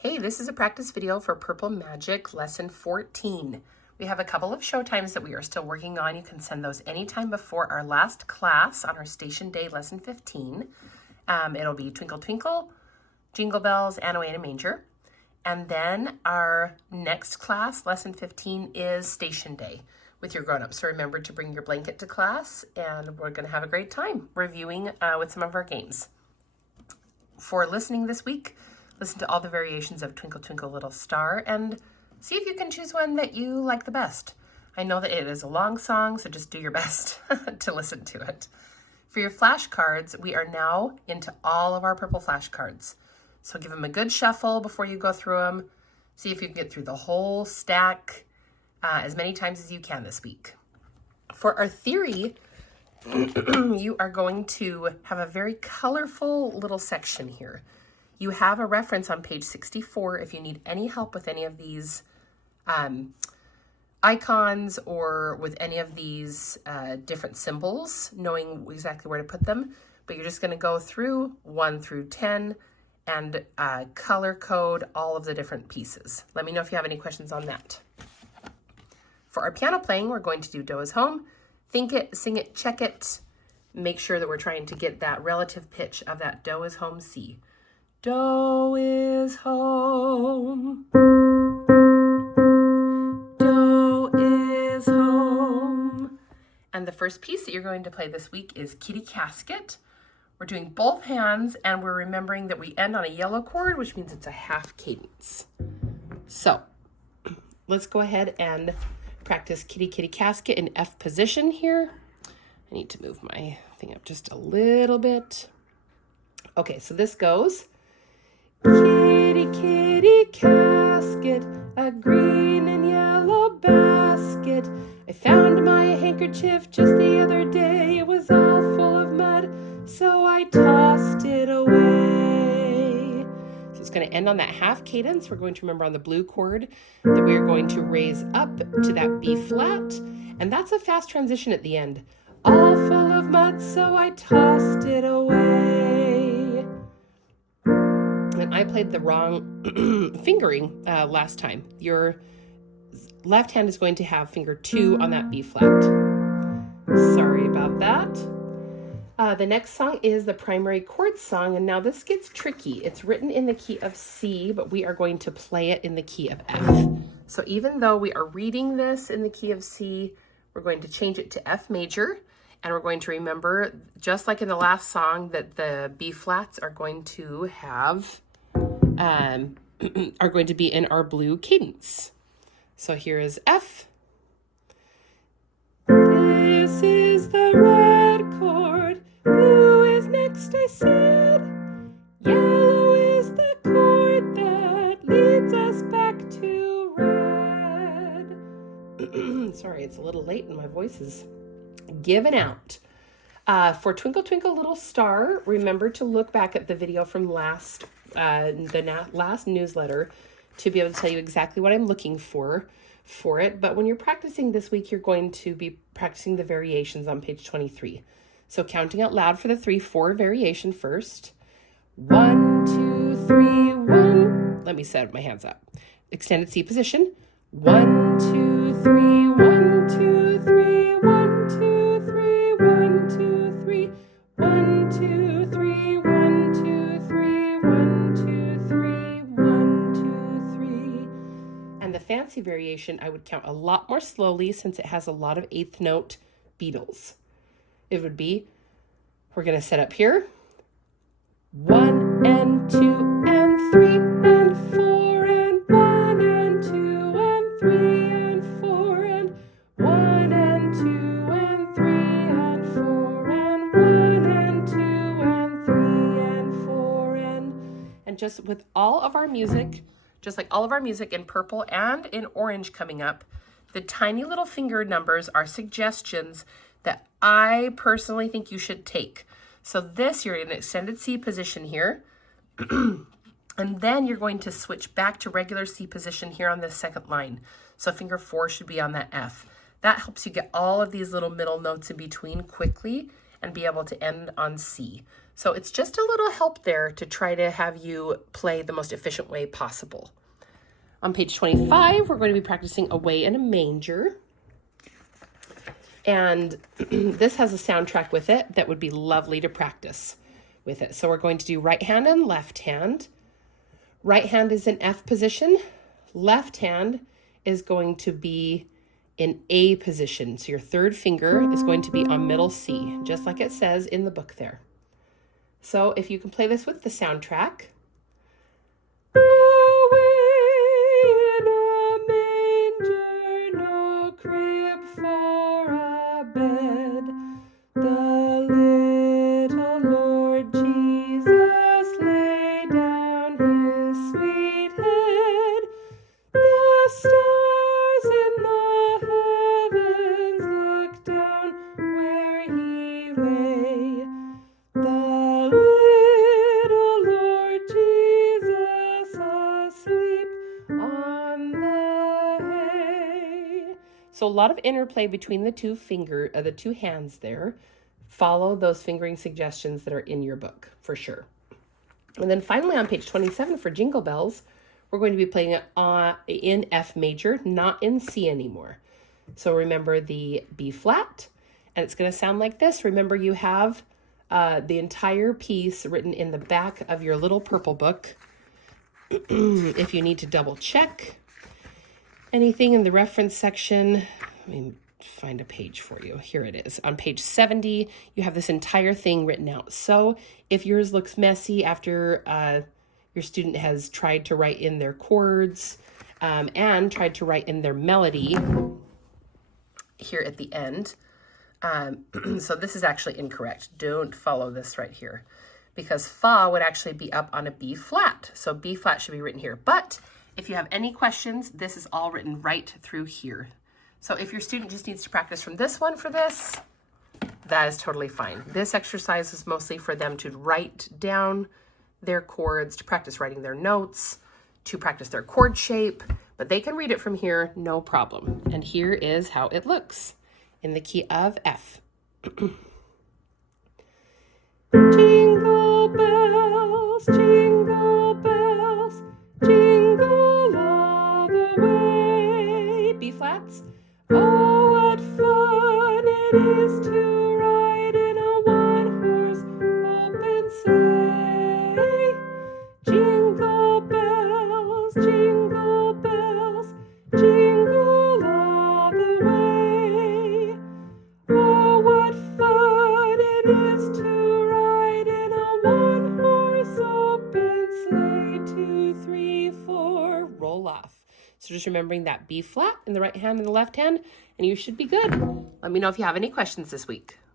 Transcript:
Hey, this is a practice video for Purple Magic Lesson 14. We have a couple of show times that we are still working on. You can send those anytime before our last class on our Station Day Lesson 15. It'll be Twinkle, Twinkle, Jingle Bells, and Away in a Manger. And then our next class, Lesson 15, is Station Day with your grown-ups. So remember to bring your blanket to class, and we're going to have a great time reviewing with some of our games. For listening this week, listen to all the variations of Twinkle, Twinkle, Little Star and see if you can choose one that you like the best. I know that it is a long song, so just do your best to listen to it. For your flashcards, we are now into all of our purple flashcards. So give them a good shuffle before you go through them. See if you can get through the whole stack as many times as you can this week. For our theory, you are going to have a very colorful little section here. You have a reference on page 64 if you need any help with any of these icons or with any of these different symbols, knowing exactly where to put them. But you're just going to go through 1 through 10 and color code all of the different pieces. Let me know if you have any questions on that. For our piano playing, we're going to do Do is Home. Think it, sing it, check it. Make sure that we're trying to get that relative pitch of that Do is Home C. Do is home. Do is home. And the first piece that you're going to play this week is Kitty Casket. We're doing both hands and we're remembering that we end on a yellow chord, which means it's a half cadence. So let's go ahead and practice Kitty Kitty Casket in F position here. I need to move my thing up just a little bit. Okay, so this goes. Kitty, kitty, casket, a green and yellow basket. I found my handkerchief just the other day. It was all full of mud, so I tossed it away. So it's going to end on that half cadence. We're going to remember on the blue chord that we are going to raise up to that B flat, and that's a fast transition at the end. All full of mud, so I tossed it away. And I played the wrong fingering last time. Your left hand is going to have finger 2 on that B flat. Sorry about that. The next song is the primary chord song, and now this gets tricky. It's written in the key of C, but we are going to play it in the key of F. So even though we are reading this in the key of C, we're going to change it to F major. And we're going to remember, just like in the last song, that the B flats are going to have, are going to be in our blue cadence. So here is F. This is the red chord. Blue is next, I said. Yellow is the chord that leads us back to red. Sorry, it's a little late and my voice is given out. For Twinkle Twinkle Little Star, remember to look back at the video from last newsletter to be able to tell you exactly what I'm looking for it. But when you're practicing this week, you're going to be practicing the variations on page 23. So counting out loud for the 3/4 variation first. 1, 2, 3, 1. Let me set my hands up. Extended C position. 1, 2, 3, 1, 2, 3, 1, 2, 3, 1, 2, 3, 1, 2, 3, 1, 2, 3, 1, 2, 3, 1, 2, 3. And the fancy variation, I would count a lot more slowly since it has a lot of 8th note beatles. It would be, we're going to set up here. 1 and 2 and 3 and 4 and 1 and 2 and 3 and 4 and 1 and 2 and 3 and 4 and 1 and 2 and 3 and 4 and just with all of our music, just like all of our music in purple and in orange coming up, the tiny little finger numbers are suggestions that I personally think you should take. So this, you're in an extended C position here. And then you're going to switch back to regular C position here on this second line. So finger 4 should be on that F. That helps you get all of these little middle notes in between quickly and be able to end on C. So it's just a little help there to try to have you play the most efficient way possible. On page 25, we're going to be practicing Away in a Manger. And this has a soundtrack with it that would be lovely to practice with it. So we're going to do right hand and left hand. Right hand is in F position. Left hand is going to be in A position. So your third finger is going to be on middle C, just like it says in the book there. So if you can play this with the soundtrack. Away in a manger, no crib for a bed, the little Lord Jesus lay down his sweet head. The stars in the heavens looked down where he lay. The little Lord Jesus asleep on the hay. So a lot of interplay between the two hands there. Follow those fingering suggestions that are in your book for sure. And then finally on page 27 for Jingle Bells, we're going to be playing it in F major, not in C anymore. So remember the B flat, and it's going to sound like this. Remember you have the entire piece written in the back of your little purple book. If you need to double check anything in the reference section, let me find a page for you. Here it is. On page 70, you have this entire thing written out. So if yours looks messy after your student has tried to write in their chords and tried to write in their melody here at the end, so this is actually incorrect. Don't follow this right here because fa would actually be up on a B flat. So B flat should be written here. But if you have any questions, this is all written right through here. So if your student just needs to practice from this one for this, that is totally fine. This exercise is mostly for them to write down their chords, to practice writing their notes, to practice their chord shape, but they can read it from here, no problem. And here is how it looks in the key of F. Jingle bells, jingle bells, jingle all the way. B flats. Oh, what fun it is to ride in a one-horse open sleigh. Jingle bells, jingle bells, jingle all the way. Oh, what fun it is to ride in a one-horse open sleigh. 2, 3, 4, roll off. So just remembering that B flat in the right hand and the left hand, and you should be good. Let me know if you have any questions this week.